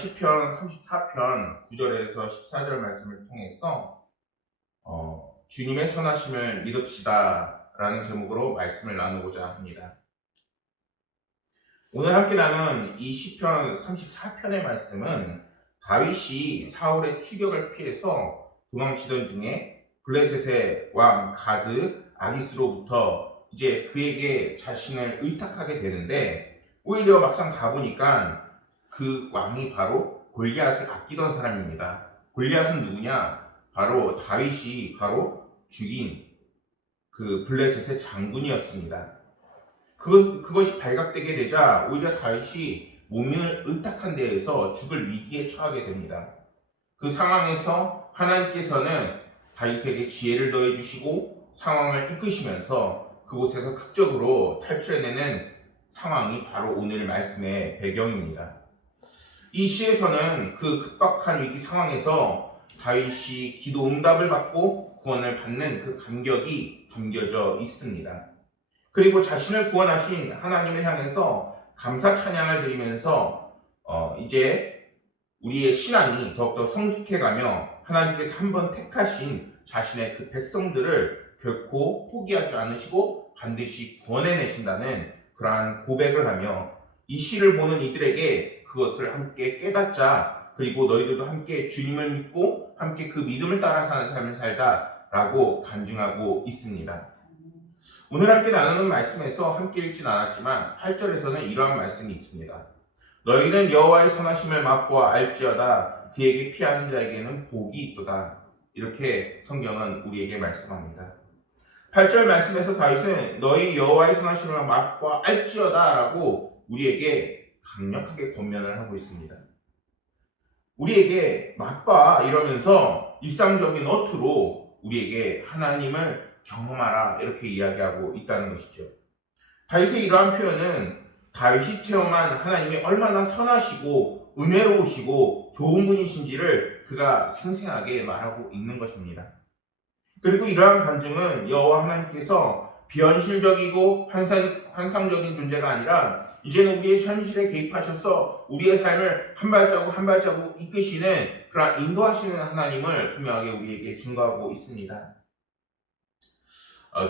시편 34편 9절에서 14절 말씀을 통해서 주님의 선하심을 믿읍시다 라는 제목으로 말씀을 나누고자 합니다. 오늘 함께 나눈 이 시편 34편의 말씀은 다윗이 사울의 추격을 피해서 도망치던 중에 블레셋의 왕 가드 아기스로부터 이제 그에게 자신을 의탁하게 되는데, 오히려 막상 가보니까 그 왕이 바로 골리앗을 아끼던 사람입니다. 골리앗은 누구냐? 바로 다윗이 죽인 그 블레셋의 장군이었습니다. 그것이 발각되게 되자 오히려 다윗이 몸을 의탁한 데에서 죽을 위기에 처하게 됩니다. 그 상황에서 하나님께서는 다윗에게 지혜를 더해 주시고 상황을 이끄시면서 그곳에서 극적으로 탈출해내는 상황이 바로 오늘 말씀의 배경입니다. 이 시에서는 그 급박한 위기 상황에서 다윗이 기도 응답을 받고 구원을 받는 그 감격이 담겨져 있습니다. 그리고 자신을 구원하신 하나님을 향해서 감사 찬양을 드리면서 이제 우리의 신앙이 더욱더 성숙해가며 하나님께서 한번 택하신 자신의 그 백성들을 결코 포기하지 않으시고 반드시 구원해내신다는 그러한 고백을 하며 이 시를 보는 이들에게 그것을 함께 깨닫자, 그리고 너희들도 함께 주님을 믿고 함께 그 믿음을 따라 사는 삶을 살자라고 간증하고 있습니다. 오늘 함께 나누는 말씀에서 함께 읽진 않았지만 8절에서는 이러한 말씀이 있습니다. 너희는 여호와의 선하심을 맛보아 알지어다. 그에게 피하는 자에게는 복이 있도다. 이렇게 성경은 우리에게 말씀합니다. 8절 말씀에서 다윗은 너희 여호와의 선하심을 맛보아 알지어다 라고 우리에게 강력하게 권면을 하고 있습니다. 우리에게 맛봐 이러면서 일상적인 어투로 우리에게 하나님을 경험하라 이렇게 이야기하고 있다는 것이죠. 다윗의 이러한 표현은 다윗이 체험한 하나님이 얼마나 선하시고 은혜로우시고 좋은 분이신지를 그가 생생하게 말하고 있는 것입니다. 그리고 이러한 간증은 여호와 하나님께서 비현실적이고 환상적인 존재가 아니라 이제는 우리의 현실에 개입하셔서 우리의 삶을 한 발자국 한 발자국 이끄시는 그런 인도하시는 하나님을 분명하게 우리에게 증거하고 있습니다.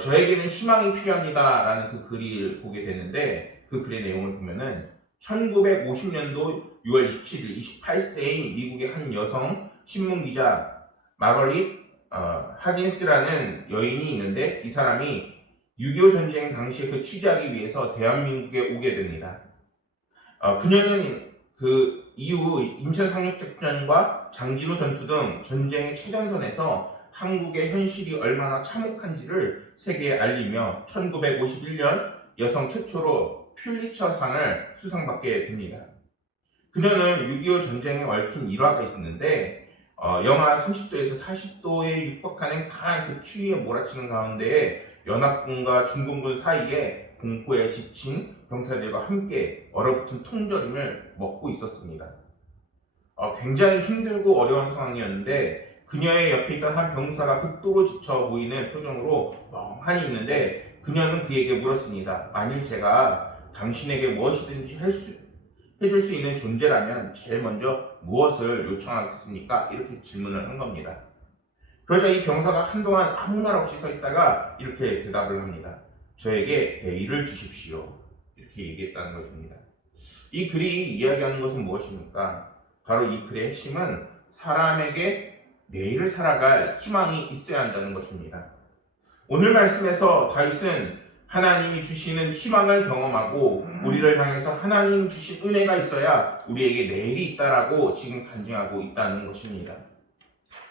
저에게는 희망이 필요합니다 라는 그 글을 보게 되는데, 그 글의 내용을 보면은 1950년도 6월 27일 28세인 미국의 한 여성 신문기자 마거릿 하긴스라는 여인이 있는데, 이 사람이 6.25 전쟁 당시에 그 취재하기 위해서 대한민국에 오게 됩니다. 그녀는 그 이후 인천 상륙작전과 장진호 전투 등 전쟁의 최전선에서 한국의 현실이 얼마나 참혹한지를 세계에 알리며 1951년 여성 최초로 퓰리처상을 수상받게 됩니다. 그녀는 6.25 전쟁에 얽힌 일화가 있는데 영하 30도에서 40도에 육박하는 강한 그 추위에 몰아치는 가운데 연합군과 중공군 사이에 공포에 지친 병사들과 함께 얼어붙은 통조림을 먹고 있었습니다. 굉장히 힘들고 어려운 상황이었는데 그녀의 옆에 있던 한 병사가 극도로 지쳐 보이는 표정으로 멍하니 있는데, 그녀는 그에게 물었습니다. 만일 제가 당신에게 무엇이든지 해줄 수 있는 존재라면 제일 먼저 무엇을 요청하겠습니까? 이렇게 질문을 한 겁니다. 그러자 이 병사가 한동안 아무 말 없이 서 있다가 이렇게 대답을 합니다. 저에게 내일을 주십시오. 이렇게 얘기했다는 것입니다. 이 글이 이야기하는 것은 무엇입니까? 바로 이 글의 핵심은 사람에게 내일을 살아갈 희망이 있어야 한다는 것입니다. 오늘 말씀에서 다윗은 하나님이 주시는 희망을 경험하고 우리를 향해서 하나님 주신 은혜가 있어야 우리에게 내일이 있다라고 지금 간증하고 있다는 것입니다.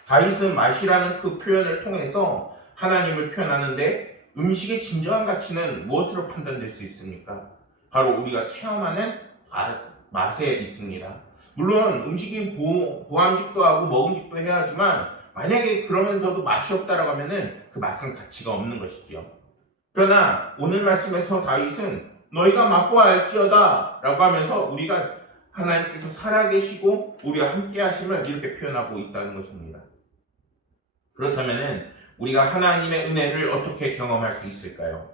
다윗은 맛이라는 그 표현을 통해서 하나님을 표현하는데, 음식의 진정한 가치는 무엇으로 판단될 수 있습니까? 바로 우리가 체험하는 맛에 있습니다. 물론 음식이 보암직도 하고 먹음직도 해야 하지만 만약에 그러면서도 맛이 없다라고 하면은 그 맛은 가치가 없는 것이죠. 그러나 오늘 말씀에서 다윗은 너희가 맛보아 알지어다 라고 하면서 우리가 하나님께서 살아계시고 우리와 함께 하심을 이렇게 표현하고 있다는 것입니다. 그렇다면 우리가 하나님의 은혜를 어떻게 경험할 수 있을까요?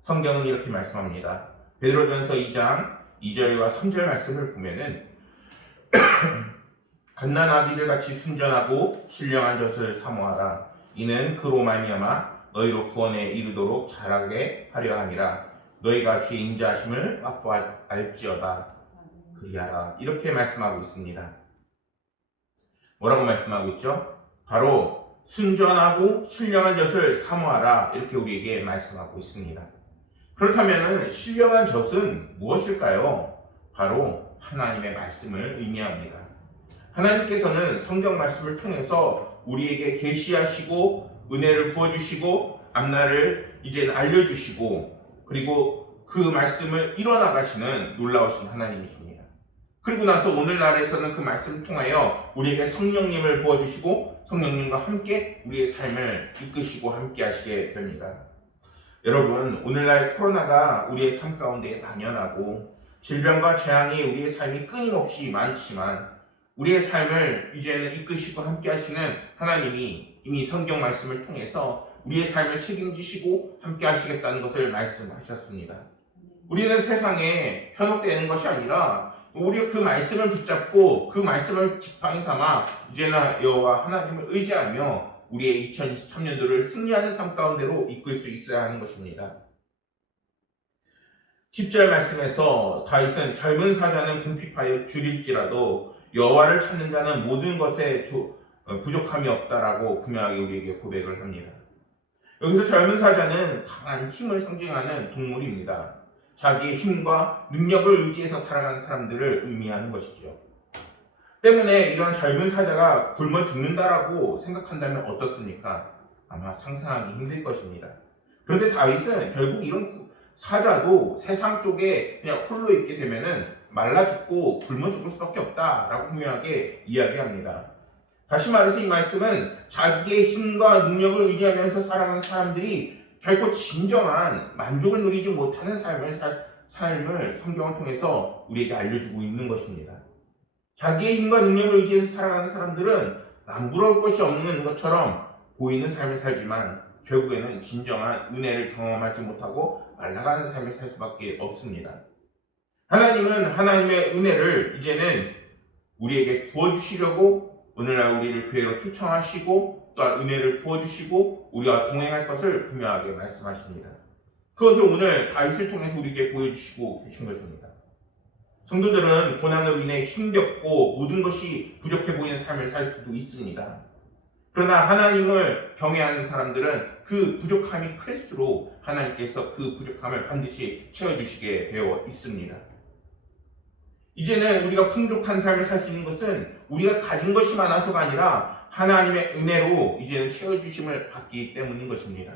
성경은 이렇게 말씀합니다. 베드로전서 2장 2절과 3절 말씀을 보면은 갓난아기들 같이 순전하고 신령한 젖을 사모하라. 이는 그로 말미암아 너희로 구원에 이르도록 자라게 하려 함이라. 너희가 주의 인자하심을 맛보알지어다. 그리하라. 이렇게 말씀하고 있습니다. 뭐라고 말씀하고 있죠? 바로 순전하고 신령한 젖을 사모하라. 이렇게 우리에게 말씀하고 있습니다. 그렇다면 신령한 젖은 무엇일까요? 바로 하나님의 말씀을 의미합니다. 하나님께서는 성경 말씀을 통해서 우리에게 계시하시고 은혜를 부어주시고 앞날을 이제는 알려주시고 그리고 그 말씀을 이뤄나가시는 놀라우신 하나님이십니다. 그리고 나서 오늘날에서는 그 말씀을 통하여 우리에게 성령님을 부어주시고 성령님과 함께 우리의 삶을 이끄시고 함께 하시게 됩니다. 여러분, 오늘날 코로나가 우리의 삶 가운데 만연하고 질병과 재앙이 우리의 삶이 끊임없이 많지만 우리의 삶을 이제는 이끄시고 함께 하시는 하나님이 이미 성경 말씀을 통해서 우리의 삶을 책임지시고 함께 하시겠다는 것을 말씀하셨습니다. 우리는 세상에 현혹되는 것이 아니라 우리가 그 말씀을 붙잡고 그 말씀을 지팡이 삼아 이제는 여호와 하나님을 의지하며 우리의 2023년도를 승리하는 삶 가운데로 이끌 수 있어야 하는 것입니다. 10절 말씀에서 다윗은 젊은 사자는 궁핍하여 줄일지라도 여호와를 찾는 자는 모든 것에 부족함이 없다라고 분명하게 우리에게 고백을 합니다. 여기서 젊은 사자는 강한 힘을 상징하는 동물입니다. 자기의 힘과 능력을 의지해서 살아가는 사람들을 의미하는 것이죠. 때문에 이런 젊은 사자가 굶어 죽는다라고 생각한다면 어떻습니까? 아마 상상하기 힘들 것입니다. 그런데 다윗은 결국 이런 사자도 세상 속에 그냥 홀로 있게 되면은 말라 죽고 굶어 죽을 수밖에 없다라고 분명하게 이야기합니다. 다시 말해서 이 말씀은 자기의 힘과 능력을 의지하면서 살아가는 사람들이 결코 진정한 만족을 누리지 못하는 삶을 성경을 통해서 우리에게 알려주고 있는 것입니다. 자기의 힘과 능력을 의지해서 살아가는 사람들은 남부러울 것이 없는 것처럼 보이는 삶을 살지만 결국에는 진정한 은혜를 경험하지 못하고 말라가는 삶을 살 수밖에 없습니다. 하나님은 하나님의 은혜를 이제는 우리에게 부어주시려고 오늘날 우리를 교회로 초청하시고 또한 은혜를 부어주시고 우리와 동행할 것을 분명하게 말씀하십니다. 그것을 오늘 다윗을 통해서 우리에게 보여주시고 계신 것입니다. 성도들은 고난으로 인해 힘겹고 모든 것이 부족해 보이는 삶을 살 수도 있습니다. 그러나 하나님을 경외하는 사람들은 그 부족함이 클수록 하나님께서 그 부족함을 반드시 채워주시게 되어 있습니다. 이제는 우리가 풍족한 삶을 살 수 있는 것은 우리가 가진 것이 많아서가 아니라 하나님의 은혜로 이제는 채워주심을 받기 때문인 것입니다.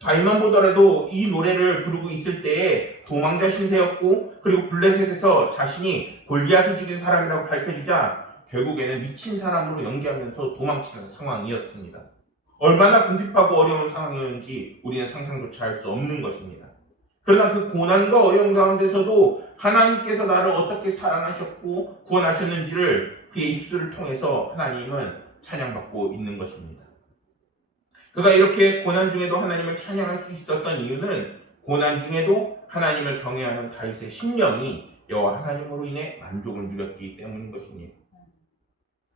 다윗만 보더라도 이 노래를 부르고 있을 때에 도망자 신세였고 그리고 블레셋에서 자신이 골리앗을 죽인 사람이라고 밝혀지자 결국에는 미친 사람으로 연기하면서 도망치는 상황이었습니다. 얼마나 궁핍하고 어려운 상황이었는지 우리는 상상조차 할 수 없는 것입니다. 그러나 그 고난과 어려움 가운데서도 하나님께서 나를 어떻게 사랑하셨고 구원하셨는지를 그의 입술을 통해서 하나님은 찬양받고 있는 것입니다. 그가 이렇게 고난 중에도 하나님을 찬양할 수 있었던 이유는 고난 중에도 하나님을 경외하는 다윗의 심령이 여호와 하나님으로 인해 만족을 누렸기 때문인 것입니다.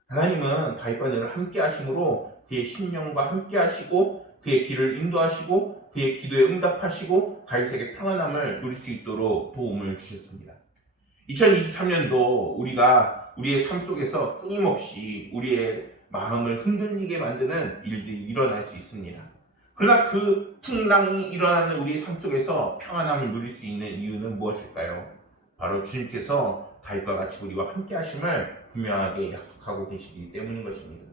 하나님은 다윗과 늘 함께 하심으로 그의 심령과 함께 하시고 그의 길을 인도하시고 그의 기도에 응답하시고 다윗에게 평안함을 누릴 수 있도록 도움을 주셨습니다. 2023년도 우리가 우리의 삶 속에서 끊임없이 우리의 마음을 흔들리게 만드는 일들이 일어날 수 있습니다. 그러나 그 풍랑이 일어나는 우리의 삶 속에서 평안함을 누릴 수 있는 이유는 무엇일까요? 바로 주님께서 다윗과 같이 우리와 함께 하심을 분명하게 약속하고 계시기 때문인 것입니다.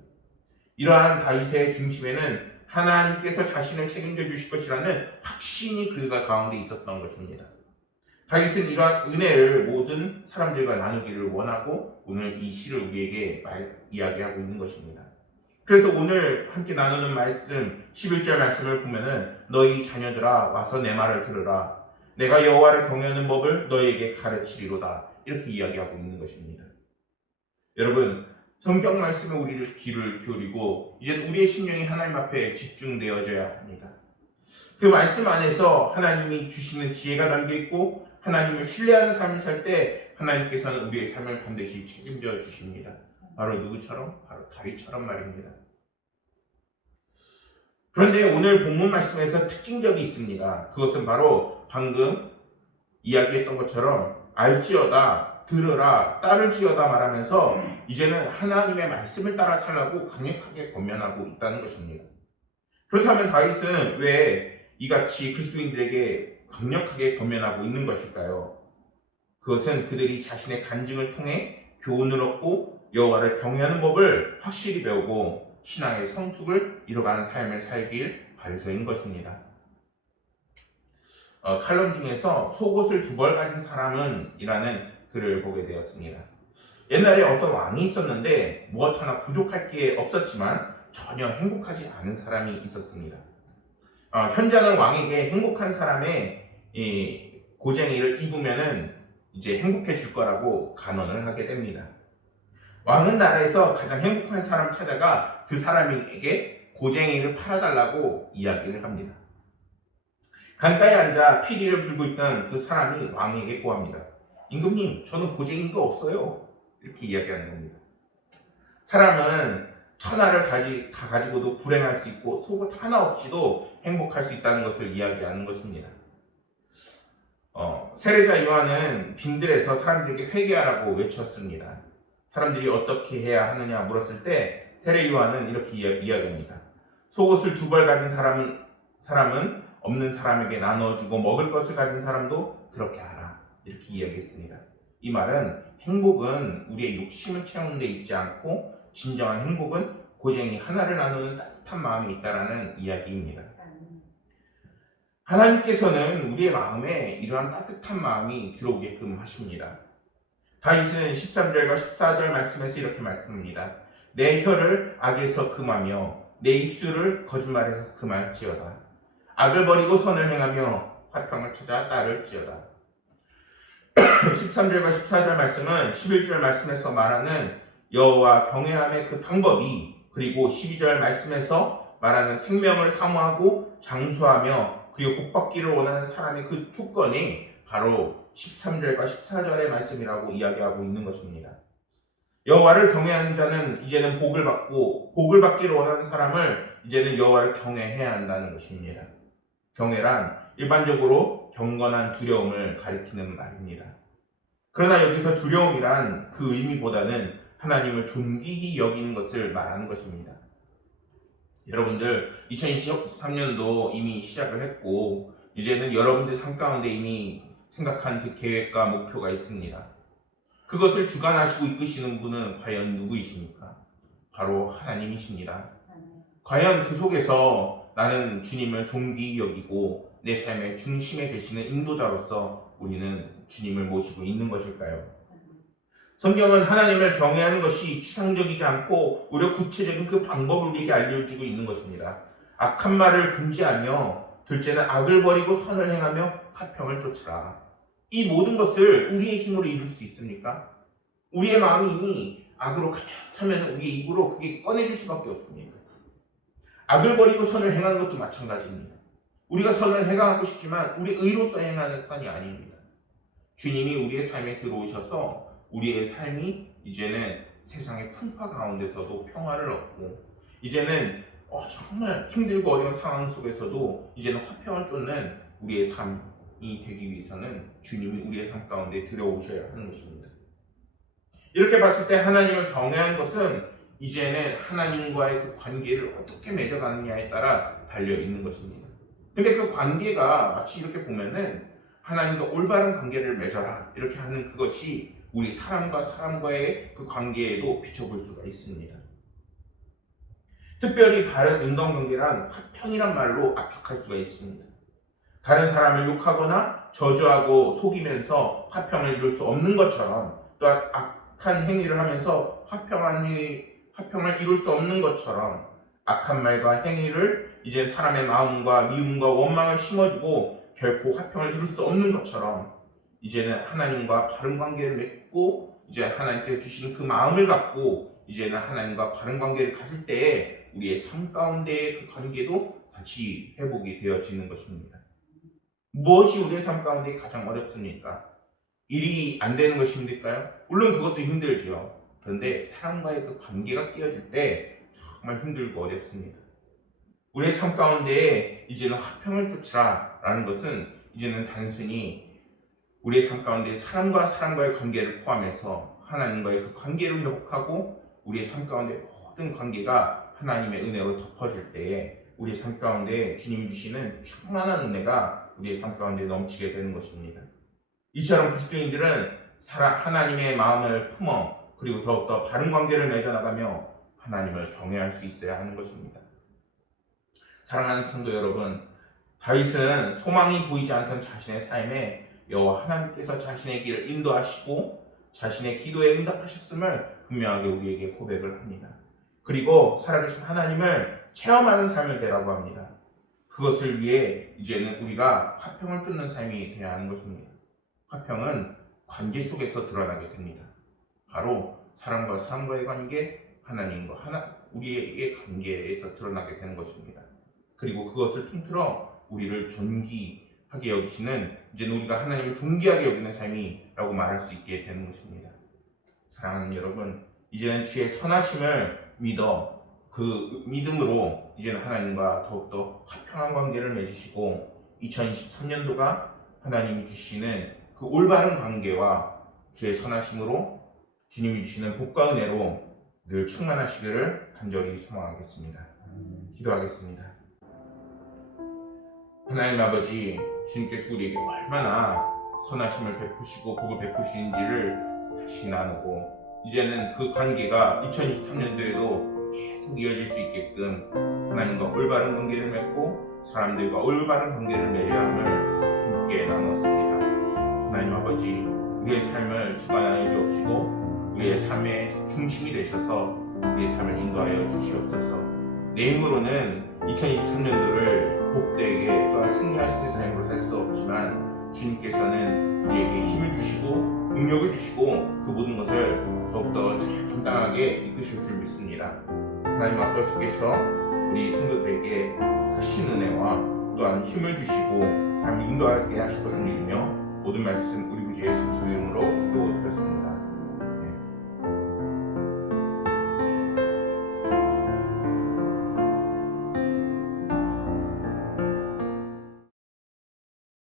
이러한 다윗의 중심에는 하나님께서 자신을 책임져 주실 것이라는 확신이 그가 가운데 있었던 것입니다. 다윗은 이러한 은혜를 모든 사람들과 나누기를 원하고 오늘 이 시를 우리에게 이야기하고 있는 것입니다. 그래서 오늘 함께 나누는 말씀 11절 말씀을 보면은 너희 자녀들아 와서 내 말을 들으라. 내가 여호와를 경외하는 법을 너희에게 가르치리로다. 이렇게 이야기하고 있는 것입니다. 여러분, 성경 말씀에 우리를 귀를 기울이고 이제 우리의 심령이 하나님 앞에 집중되어져야 합니다. 그 말씀 안에서 하나님이 주시는 지혜가 담겨 있고 하나님을 신뢰하는 삶을 살 때 하나님께서는 우리의 삶을 반드시 책임져 주십니다. 바로 누구처럼? 바로 다윗처럼 말입니다. 그런데 오늘 본문 말씀에서 특징적이 있습니다. 그것은 바로 방금 이야기했던 것처럼 알지어다, 들으라, 따를지어다 말하면서 이제는 하나님의 말씀을 따라 살라고 강력하게 권면하고 있다는 것입니다. 그렇다면 다윗은 왜 이같이 그리스도인들에게 강력하게 권면하고 있는 것일까요? 그것은 그들이 자신의 간증을 통해 교훈을 얻고 여호와를 경외하는 법을 확실히 배우고 신앙의 성숙을 이뤄가는 삶을 살길 바라서인 것입니다. 칼럼 중에서 속옷을 2벌 가진 사람은 이라는 글을 보게 되었습니다. 옛날에 어떤 왕이 있었는데 무엇 하나 부족할 게 없었지만 전혀 행복하지 않은 사람이 있었습니다. 현자는 왕에게 행복한 사람의 고쟁이를 입으면은 이제 행복해질 거라고 간언을 하게 됩니다. 왕은 나라에서 가장 행복한 사람 찾아가 그 사람에게 고쟁이를 팔아달라고 이야기를 합니다. 강가에 앉아 피리를 불고 있던 그 사람이 왕에게 고합니다. 임금님, 저는 고쟁이가 없어요. 이렇게 이야기하는 겁니다. 사람은 천하를 다 가지고도 불행할 수 있고 속옷 하나 없이도 행복할 수 있다는 것을 이야기하는 것입니다. 세례자 요한은 빈들에서 사람들에게 회개하라고 외쳤습니다. 사람들이 어떻게 해야 하느냐 물었을 때 세례 요한은 이렇게 이야기합니다. 속옷을 2벌 가진 사람은 없는 사람에게 나눠주고 먹을 것을 가진 사람도 그렇게 하라. 이렇게 이야기했습니다. 이 말은 행복은 우리의 욕심을 채우는 데 있지 않고 진정한 행복은 고쟁이 하나를 나누는 따뜻한 마음이 있다는 이야기입니다. 하나님께서는 우리의 마음에 이러한 따뜻한 마음이 들어오게끔 하십니다. 다윗은 13절과 14절 말씀에서 이렇게 말씀합니다. 내 혀를 악에서 금하며 내 입술을 거짓말에서 금할지어다. 악을 버리고 선을 행하며 화평을 찾아 따를지어다. 13절과 14절 말씀은 11절 말씀에서 말하는 여호와 경외함의 그 방법이, 그리고 12절 말씀에서 말하는 생명을 사모하고 장수하며 그리고 복받기를 원하는 사람의 그 조건이 바로 13절과 14절의 말씀이라고 이야기하고 있는 것입니다. 여호와를 경외하는 자는 이제는 복을 받고 복을 받기를 원하는 사람을 이제는 여호와를 경외해야 한다는 것입니다. 경외란 일반적으로 경건한 두려움을 가리키는 말입니다. 그러나 여기서 두려움이란 그 의미보다는 하나님을 존귀히 여기는 것을 말하는 것입니다. 여러분들 2023년도 이미 시작을 했고 이제는 여러분들 삶 가운데 이미 생각한 그 계획과 목표가 있습니다. 그것을 주관하시고 이끄시는 분은 과연 누구이십니까? 바로 하나님이십니다. 과연 그 속에서 나는 주님을 존귀히 여기고 내 삶의 중심에 계시는 인도자로서 우리는 주님을 모시고 있는 것일까요? 성경은 하나님을 경외하는 것이 추상적이지 않고 오히려 구체적인 그 방법을 우리에게 알려주고 있는 것입니다. 악한 말을 금지하며 둘째는 악을 버리고 선을 행하며 화평을 쫓으라. 이 모든 것을 우리의 힘으로 이룰 수 있습니까? 우리의 마음이 이미 악으로 가득 차면 우리의 입으로 그게 꺼내줄 수밖에 없습니다. 악을 버리고 선을 행하는 것도 마찬가지입니다. 우리가 선을 행하고 싶지만 우리 의로서 행하는 선이 아닙니다. 주님이 우리의 삶에 들어오셔서 우리의 삶이 이제는 세상의 풍파 가운데서도 평화를 얻고 이제는 정말 힘들고 어려운 상황 속에서도 이제는 화평을 쫓는 우리의 삶이 되기 위해서는 주님이 우리의 삶 가운데 들어오셔야 하는 것입니다. 이렇게 봤을 때 하나님을 경외한 것은 이제는 하나님과의 그 관계를 어떻게 맺어가느냐에 따라 달려있는 것입니다. 근데 그 관계가 마치 이렇게 보면은 하나님과 올바른 관계를 맺어라 이렇게 하는 그것이 우리 사람과 사람과의 그 관계에도 비춰볼 수가 있습니다. 특별히 바른 인간관계란 화평이란 말로 압축할 수가 있습니다. 다른 사람을 욕하거나 저주하고 속이면서 화평을 이룰 수 없는 것처럼 또 악한 행위를 하면서 화평을 이룰 수 없는 것처럼 악한 말과 행위를 이제 사람의 마음과 미움과 원망을 심어주고 결코 화평을 이룰 수 없는 것처럼 이제는 하나님과 바른 관계를 맺고 이제 하나님께 주신 그 마음을 갖고 이제는 하나님과 바른 관계를 가질 때에 우리의 삶 가운데의 그 관계도 다시 회복이 되어지는 것입니다. 무엇이 우리의 삶 가운데 가장 어렵습니까? 일이 안 되는 것이 힘들까요? 물론 그것도 힘들죠. 그런데 사람과의 그 관계가 깨어질 때 정말 힘들고 어렵습니다. 우리의 삶 가운데 이제는 화평을 쫓으라 라는 것은 이제는 단순히 우리의 삶 가운데 사람과의 관계를 포함해서 하나님과의 그 관계를 회복하고 우리의 삶 가운데 모든 관계가 하나님의 은혜로 덮어질 때에 우리의 삶 가운데 주님이 주시는 충만한 은혜가 우리의 삶 가운데 넘치게 되는 것입니다. 이처럼 그리스도인들은 하나님의 마음을 품어 그리고 더욱더 바른 관계를 맺어나가며 하나님을 경외할 수 있어야 하는 것입니다. 사랑하는 성도 여러분, 다윗은 소망이 보이지 않던 자신의 삶에 여호와 하나님께서 자신의 길을 인도하시고 자신의 기도에 응답하셨음을 분명하게 우리에게 고백을 합니다. 그리고 살아계신 하나님을 체험하는 삶을 되라고 합니다. 그것을 위해 이제는 우리가 화평을 쫓는 삶이 되어야 하는 것입니다. 화평은 관계 속에서 드러나게 됩니다. 바로 사람과 사람과의 관계, 하나님과 우리의 관계에서 드러나게 되는 것입니다. 그리고 그것을 통틀어 우리를 존귀하게 여기시는, 이제는 우리가 하나님을 존귀하게 여기는 삶이라고 말할 수 있게 되는 것입니다. 사랑하는 여러분, 이제는 주의 선하심을 믿어 그 믿음으로 이제는 하나님과 더욱더 화평한 관계를 맺으시고 2023년도가 하나님이 주시는 그 올바른 관계와 주의 선하심으로 주님이 주시는 복과 은혜로 늘 충만하시기를 간절히 소망하겠습니다. 기도하겠습니다. 하나님 아버지, 주님께서 우리에게 얼마나 선하심을 베푸시고 복을 베푸시는지를 다시 나누고, 이제는 그 관계가 2023년도에도 계속 이어질 수 있게끔 하나님과 올바른 관계를 맺고 사람들과 올바른 관계를 맺어야 함을 함께 나누었습니다. 하나님 아버지, 우리의 삶을 주관하여 주옵시고 우리의 삶의 중심이 되셔서 우리의 삶을 인도하여 주시옵소서. 내 힘으로는 2023년도를 복되게 승리할 수 있는 삶으로 살 수 없지만 주님께서는 우리에게 힘을 주시고 능력을 주시고 그 모든 것을 더욱더 잘 감당하게 이끄실 줄 믿습니다. 하나님 아빠, 주께서 우리 성도들에게 크신 은혜와 또한 힘을 주시고 삶을 인도하게 하실 것을 믿으며 모든 말씀 우리 구주 예수 그리스도 이름으로